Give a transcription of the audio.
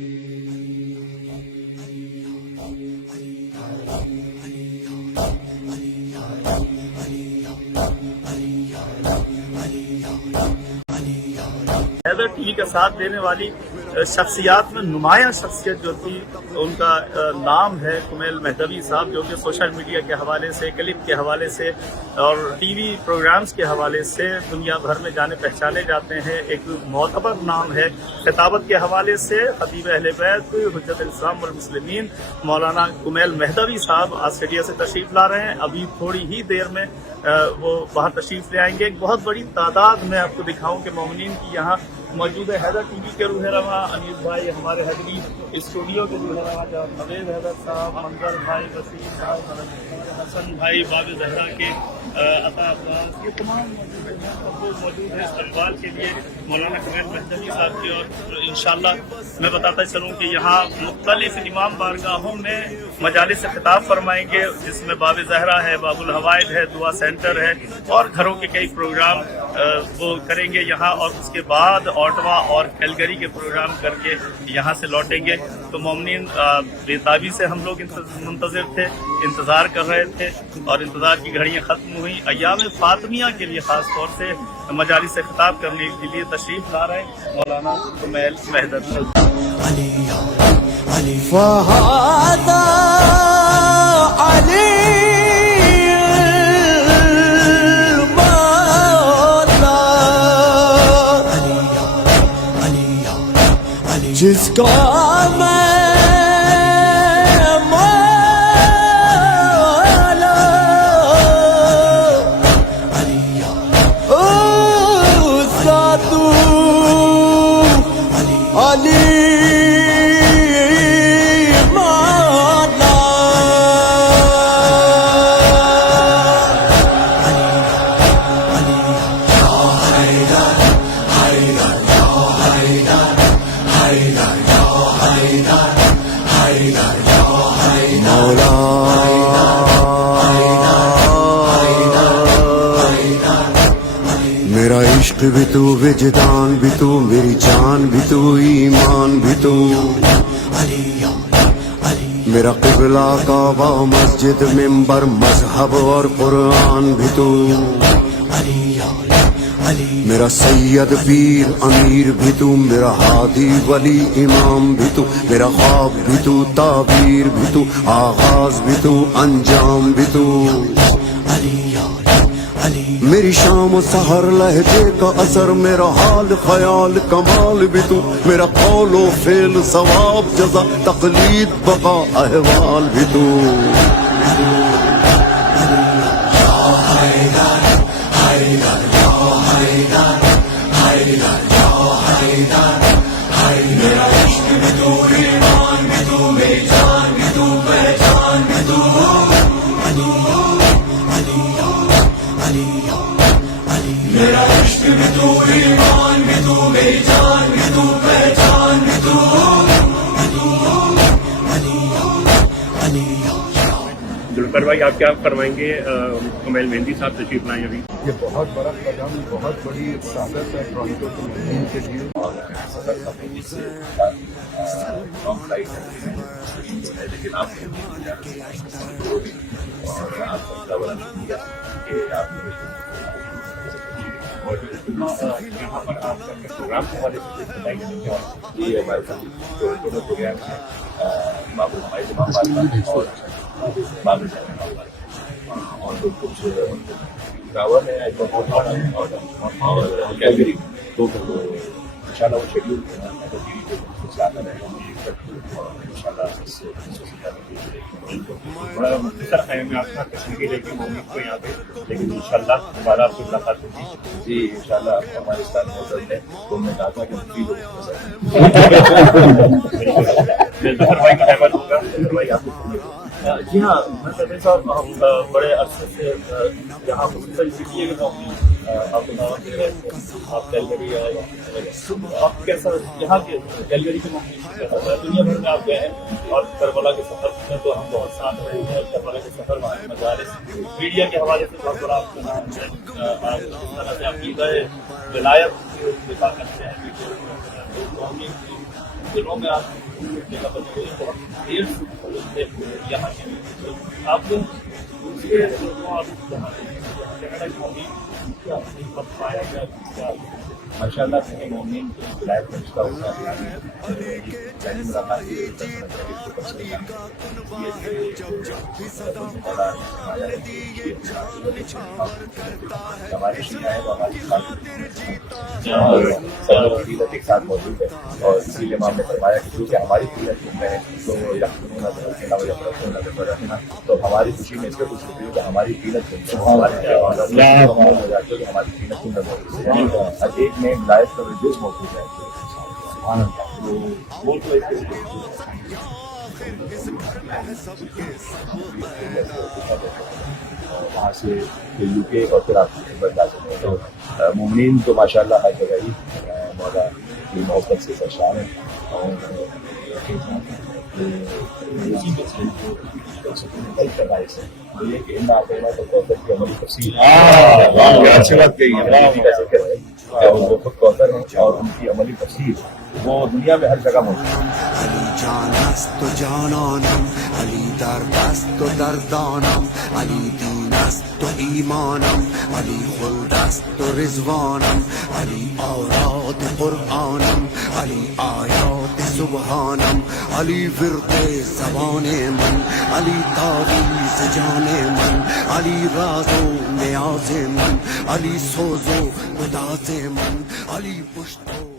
Haider T V کا ساتھ دینے والی شخصیات میں نمایاں شخصیت جو تھی ان کا نام ہے کمیل مہدوی صاحب، جو کہ سوشل میڈیا کے حوالے سے، کلپ کے حوالے سے اور ٹی وی پروگرامز کے حوالے سے دنیا بھر میں جانے پہچانے جاتے ہیں۔ ایک معتبر نام ہے۔ خطابت کے حوالے سے خطیب اہل بیت حجت الاسلام والمسلمین مولانا کمیل مہدوی صاحب آسٹریلیا سے تشریف لا رہے ہیں۔ ابھی تھوڑی ہی دیر میں وہ وہاں تشریف لے آئیں گے۔ ایک بہت بڑی تعداد میں آپ کو دکھاؤں کہ مومنین کی یہاں موجود ہے۔ حیدر ٹی وی کے روح رواں انیس بھائی، ہمارے حیدری اسٹوڈیو کے روح رواں جناب حبیب حیدر صاحب، منظر بھائی، وسیم صاحب، حسن بھائی، باب زہرا کے عطا عباس، یہ تمام موجود ہیں۔ اب وہ موجود ہے استقبال کے لیے مولانا کمیل مہدوی صاحب کی، اور انشاءاللہ میں بتاتا چلوں کہ یہاں مختلف امام بارگاہوں میں مجالس سے خطاب فرمائیں گے، جس میں باب زہرا ہے، باب الحوائج ہے، دعا سینٹر ہے اور گھروں کے کئی پروگرام وہ کریں گے یہاں، اور اس کے بعد اوٹوا اور کیلگری کے پروگرام کر کے یہاں سے لوٹیں گے۔ تو مومنین بےتابی سے ہم لوگ منتظر تھے، انتظار کر رہے تھے، اور انتظار کی گھڑیاں ختم ہوئیں۔ ایام فاطمیہ کے لیے خاص طور سے مجالس سے خطاب کرنے کے لیے تشریف لا رہے ہیں مولانا کمیل مہدوی۔ جس کا میں میرا عشق بھی تو، وجدان بھی تو، میری جان بھی تو، ایمان بھی تو، میرا قبلہ کعبہ، مسجد، منبر، مذہب اور قرآن بھی تو، میرا سید، پیر، امیر بھی تو، میرا ہادی، ولی، امام بھی تو، میرا خواب بھی تو، تعبیر بھی تو، آغاز بھی تو، انجام بھی تو، میری شام و سحر لہجے کا اثر، میرا حال، خیال، کمال بھی تو، میرا قول و فعل، ثواب، جزا، تقلید، بقا، احوال بھی تو۔ میرا عشق بھی تو، ایمان بھی تو، میری جان بھی تو، پہچان بھی تو، میرا عشق بھی تو، ایمان بھی تو، میری جان بھی تو، پہچان بھی تو۔ ذوالفقار بھائی، آپ کیا فرمائیں گے؟ کمیل مہدوی صاحب تشریف لائیں ابھی۔ یہ بہت بڑا قدم، بہت بڑی سعادت ہے ٹورانٹو کے مہمان کے لیے۔ لیکن آپ اور یہاں پر آپ کا پروگرام کے حوالے سے بتائیے۔ یہ ہمارے ساتھ ٹورنٹو میں پروگرام ہے، باب الحوائج اور باب زہرا اور کچھ راول ہے اور کیلگری، تو انشاءاللہ وہ شیڈیول زیادہ رہے گا اور انشاءاللہ بڑا مختصر ہے میں آپ کا کشمیری لیکن امید کو یہاں پہ، لیکن انشاءاللہ دوبارہ آپ سے ملاقات ہوگی جی انشاءاللہ۔ ہمارے ساتھ موجود ہے تو میں چاہتا کہ ظفر بھائی کا خیبر ہوگا۔ بھائی آپ جی ہاں، میں پہلے صاحب ہم بڑے عرصے سے یہاں خصوصاً سٹی کے آپ دعوت دے رہے تھے، آپ کیلگری آئے، آپ کیسا یہاں کے کیلگری کے معاملے دنیا بھر میں آپ گئے ہیں، اور کربلا کے سفر میں تو ہم بہت ساتھ رہے ہیں، اور کربلا کے سفر وہاں کے مجالس میڈیا کے حوالے سے بہت بڑا آپ کا نام ہے، آپ جس طرح سے عقیدہ ولایت دفاع کرتے ہیں دنوں میں آپ جگہ پر بہت دیر سے یہاں کے اب دوسرے لوگوں اور پایا گیا ماشاء اللہ سے مومن لائف کا رشتہ ہوتا ہے ہماری شیعہ ہے وہ ہماری قیمت ایک ساتھ موجود ہے اور اسی لیے امام نے فرمایا کہ کیونکہ ہماری قیمت میں ہے تو تو ہماری خوشی میں اس کا کچھ نہیں کہ ہماری قیمت ہماری قیمت ہر ایک میں لائف کا جوش موجود ہے وہاں سے یو کے اور پھر آپ بتا سکتے ہیں تو مومنین تو ماشاء اللہ ہر جگہ ہی مولا کی محبت سے پریشان ہیں اور عملی تفصیل وہ خود کوثر ہیں اور ان کی عملی تفصیل وہ دنیا میں ہر جگہ موجود ہے. علی جان است و جانانم علی درد است و دردانم علی دین است و ایمانم علی خلد است و رضوانم علی آیات قرآنم علی آیات سبحانم علی ورد زبان من علی تعویذ جان من علی راز و نیاز من علی سوز و گداز من علی پشت و